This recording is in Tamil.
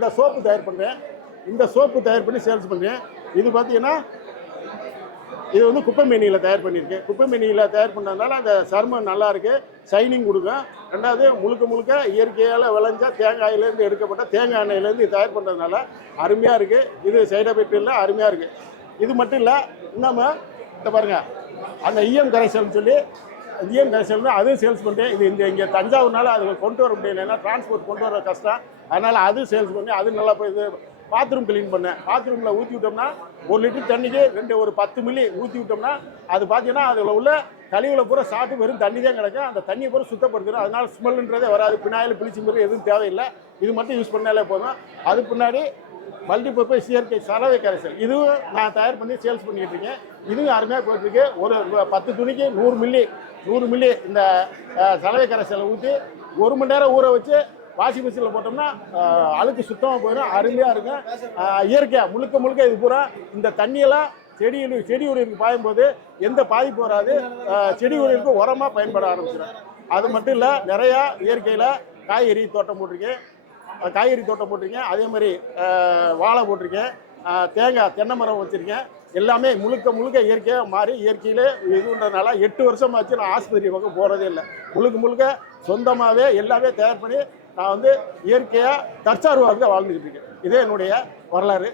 இந்த சோப்பு தயார் பண்ணுறேன். இந்த சோப்பு தயார் பண்ணி சேல்ஸ் பண்ணுறேன். இது பார்த்தீங்கன்னா இது வந்து குப்பை மேனியில் தயார் பண்ணியிருக்கேன். குப்பை மேனியில் தயார் பண்ணதுனால அந்த சருமம் நல்லா இருக்குது, ஷைனிங் கொடுக்கும். ரெண்டாவது முழுக்க முழுக்க இயற்கையால் விளைஞ்ச தேங்காயிலேருந்து எடுக்கப்பட்ட தேங்காய் எண்ணெயிலேருந்து தயார் பண்ணுறதுனால அருமையாக இருக்குது. இது சைடு எஃபெக்ட் இல்லை, அருமையாக இருக்குது. இது மட்டும் இல்லை, இன்னமும் இந்த பாருங்கள், அந்த இஎம் கரைசல்னு சொல்லி இஎம் கரைசல்னு அதுவும் சேல்ஸ் பண்ணுறேன். இது இங்கே தஞ்சாவூர்னால அது கொண்டு வர முடியல, ஏன்னா டிரான்ஸ்போர்ட் கொண்டு வர கஷ்டம். அதனால் அதுவும் சேல்ஸ் பண்ணி அது நல்லா போய் இது பாத்ரூம் க்ளீன் பண்ணேன். பாத்ரூமில் ஊற்றி விட்டோம்னா 1 லிட்டர் தண்ணிக்கு ஒரு 10 மில்லி ஊற்றி விட்டோம்னா அது பார்த்தீங்கன்னா அதில் உள்ள கழிவுகளை பூரா சாப்பிட்டு வெறும் தண்ணி தான் கிடக்கும். அந்த தண்ணியை பூரா சுத்தப்படுத்துகிறோம். அதனால ஸ்மெல்ன்றதே வராது. பினாயில் பிளிச்சிங் மாதிரி எதுவும் தேவையில்லை. இது மட்டும் யூஸ் பண்ணாலே போதும். அது பின்னாடி மல்டிபர்பஸ் இயற்கை சலவை கரைசல் இதுவும் நான் தயார் பண்ணி சேல்ஸ் பண்ணிக்கிட்டு இருக்கேன். இதுவும் அருமையாக போயிட்டுருக்கு. ஒரு 10 துணிக்கு 100 மில்லி இந்த சலவை கரைசலை ஊற்றி 1 மணி நேரம் ஊற வச்சு வாஷிங் மிஷினில் போட்டோம்னா அழுக்கு சுத்தமாக போயிடும். அருமையாக இருக்கும். இயற்கையாக முழுக்க இது பூரா இந்த தண்ணியெல்லாம் செடி உயிருக்கு பாயும்போது எந்த பாதிப்பு வராது. செடி உயிருக்கு உரமாக பயன்பட ஆரம்பிச்சிடும். அது மட்டும் இல்லை, நிறையா இயற்கையில் காய்கறி தோட்டம் போட்டிருக்கேன். அதே மாதிரி வாழை போட்டிருக்கேன், தென்னை மரம் வச்சுருக்கேன். எல்லாமே முழுக்க இயற்கையாக மாறி இயற்கையிலே இதுன்றதுனால 8 வருஷமாச்சு நான் ஆஸ்பத்திரி பக்கம் போகிறதே இல்லை. முழுக்க சொந்தமாகவே எல்லாமே தயார் பண்ணி நான் வந்து இயற்கையாக தற்சார்பாக வாழ்ந்துக்கிட்டு இருக்கேன். இதே என்னுடைய வரலாறு.